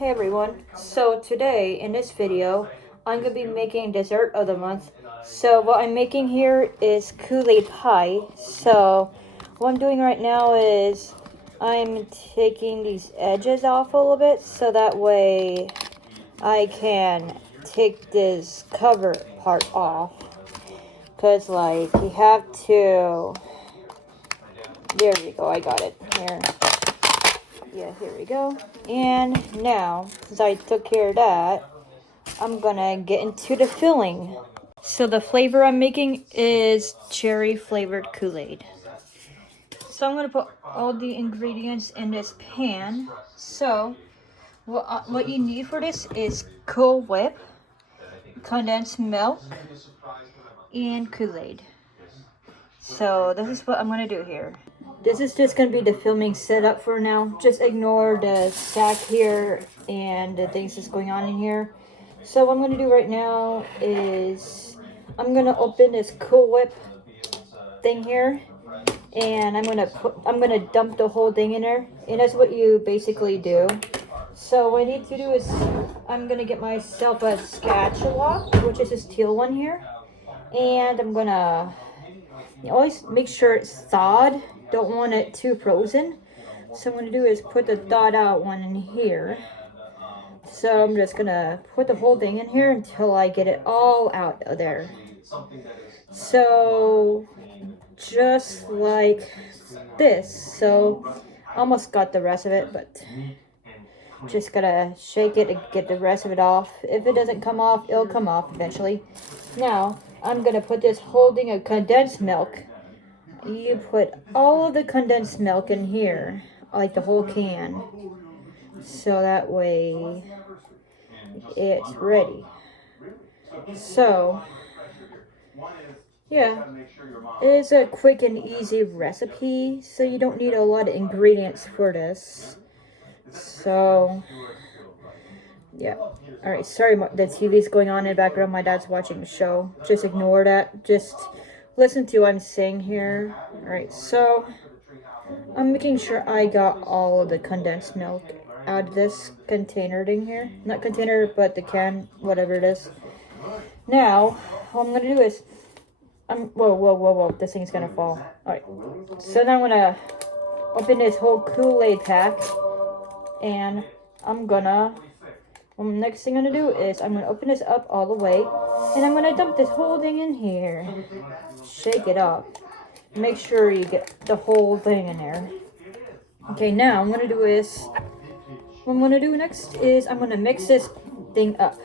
Hey everyone, so today in this video I'm going to be making dessert of the month. So what I'm making here is Kool-Aid pie. So what I'm doing right now is I'm taking these edges off a little bit so that way I can take this cover part off. Because like you have to, there we go, I got it here. Yeah, here we go. And now, since I took care of that, I'm gonna get into the filling. So the flavor I'm making is cherry flavored Kool-Aid. So I'm gonna put all the ingredients in this pan. So what you need for this is Cool Whip, condensed milk, and Kool-Aid. So this is what I'm gonna do here. This is just going to be the filming setup for now. Just ignore the stack here and the things that's going on in here. So what I'm going to do right now is I'm going to open this Cool Whip thing here. And I'm going to dump the whole thing in there. And that's what you basically do. So what I need to do is I'm going to get myself a spatula, which is this teal one here. And I'm going to always make sure it's thawed. Don't want it too frozen. So what I'm going to do is put the thawed out one in here. So I'm just going to put the whole thing in here until I get it all out of there. So just like this. So almost got the rest of it, but just gotta shake it to get the rest of it off. If it doesn't come off, it'll come off eventually. Now I'm gonna put this whole thing of condensed milk. You put all of the condensed milk in here, like the whole can, so that way it's ready. So, yeah, it's a quick and easy recipe, so you don't need a lot of ingredients for this. So, yeah. Alright, sorry the TV's going on in the background. My dad's watching the show. Just ignore that. Just listen to what I'm saying here. Alright, so I'm making sure I got all of the condensed milk out of this container thing here. Not container, but the can, whatever it is. Now, what I'm gonna do is, whoa, this thing's gonna fall. Alright, so now I'm gonna open this whole Kool-Aid pack, and next thing I'm gonna do is I'm gonna open this up all the way, and I'm gonna dump this whole thing in here. Shake it up. Make sure you get the whole thing in there. Okay, now what I'm gonna do next is I'm gonna mix this thing up.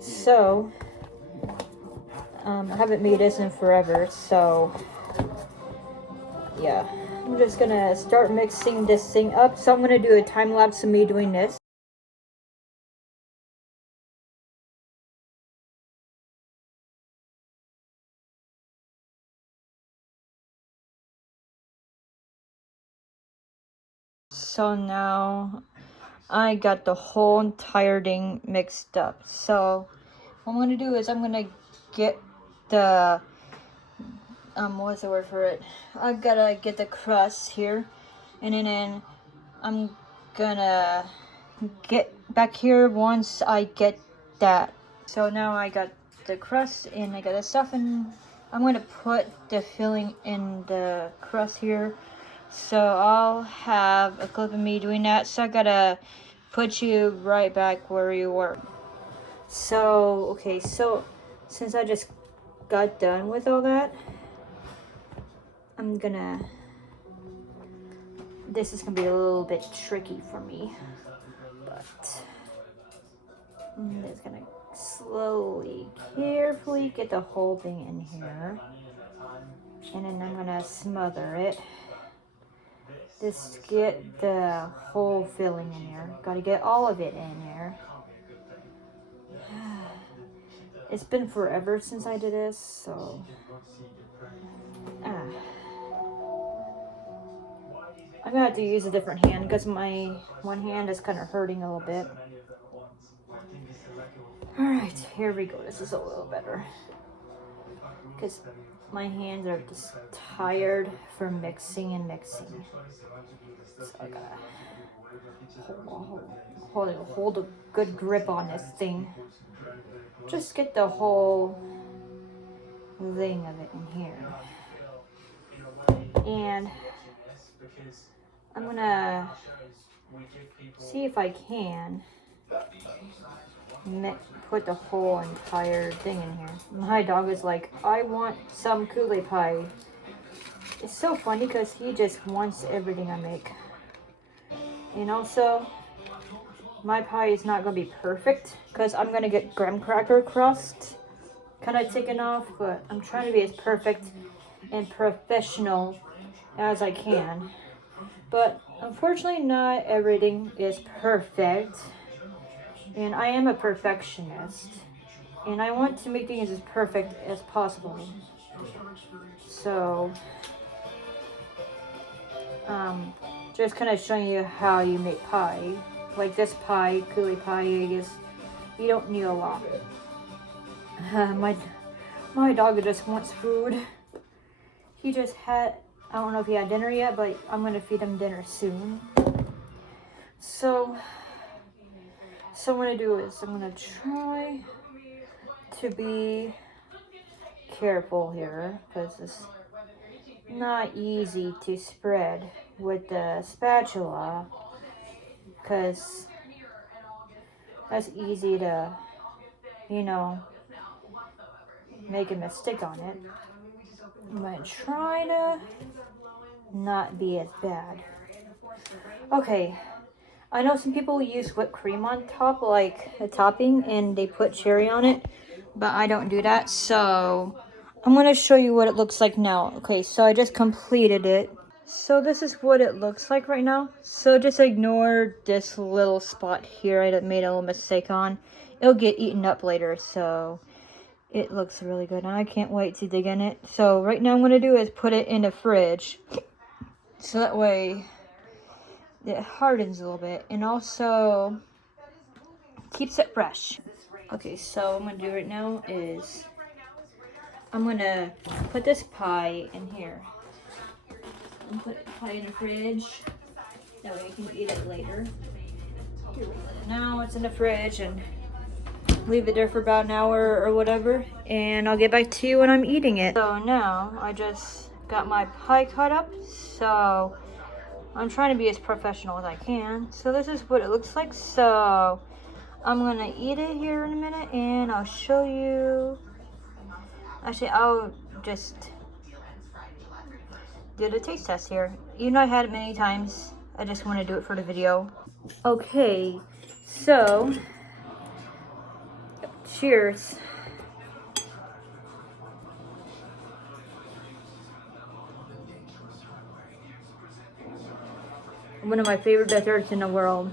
So, I haven't made this in forever, so yeah. I'm just gonna start mixing this thing up. So I'm gonna do a time lapse of me doing this. So now I got the whole entire thing mixed up. So what I'm gonna do is I'm gonna get the what's the word for it? I gotta get the crust here, and then I'm gonna get back here once I get that. So now I got the crust and I got the stuff, and I'm gonna put the filling in the crust here. So I'll have a clip of me doing that. So I gotta put you right back where you were. So, okay, so since I just got done with all that, this is gonna be a little bit tricky for me, but I'm just gonna slowly, carefully get the whole thing in here, and then I'm gonna smother it. Just get the whole filling in there. Gotta get all of it in there. It's been forever since I did this, so I'm gonna have to use a different hand because my one hand is kind of hurting a little bit. Alright, here we go. This is a little better. Because my hands are just tired from mixing and mixing. So I gotta hold a good grip on this thing. Just get the whole thing of it in here. And I'm gonna see if I can put the whole entire thing in here. My dog is like, I want some Kool-Aid pie. It's so funny because he just wants everything I make. And also, my pie is not going to be perfect because I'm going to get graham cracker crust kind of taken off, but I'm trying to be as perfect and professional as I can. But unfortunately, not everything is perfect. And I am a perfectionist. And I want to make things as perfect as possible. So, just kind of showing you how you make pie. Like this pie, Kool-Aid pie, I guess you don't need a lot. My dog just wants food. He just had, I don't know if he had dinner yet, but I'm going to feed him dinner soon. So what I'm going to do is I'm going to try to be careful here because it's not easy to spread with the spatula because that's easy to, make a mistake on it. I'm going to try to not be as bad. Okay, I know some people use whipped cream on top, like a topping, and they put cherry on it, but I don't do that, so I'm going to show you what it looks like now. Okay, so I just completed it. So this is what it looks like right now. So just ignore this little spot here I made a little mistake on. It'll get eaten up later, so it looks really good, and I can't wait to dig in it. So right now I'm going to do is put it in the fridge, so that way it hardens a little bit, and also keeps it fresh. Okay, so what I'm going to do right now is I'm going to put this pie in here. And put the pie in the fridge, that way you can eat it later. Now it's in the fridge, and leave it there for about an hour or whatever, and I'll get back to you when I'm eating it. So now I just got my pie cut up, so I'm trying to be as professional as I can. So this is what it looks like. So I'm gonna eat it here in a minute, and I'll show you. Actually, I'll just do the taste test here. You know, I had it many times. I just want to do it for the video. Okay, so cheers. One of my favorite desserts in the world.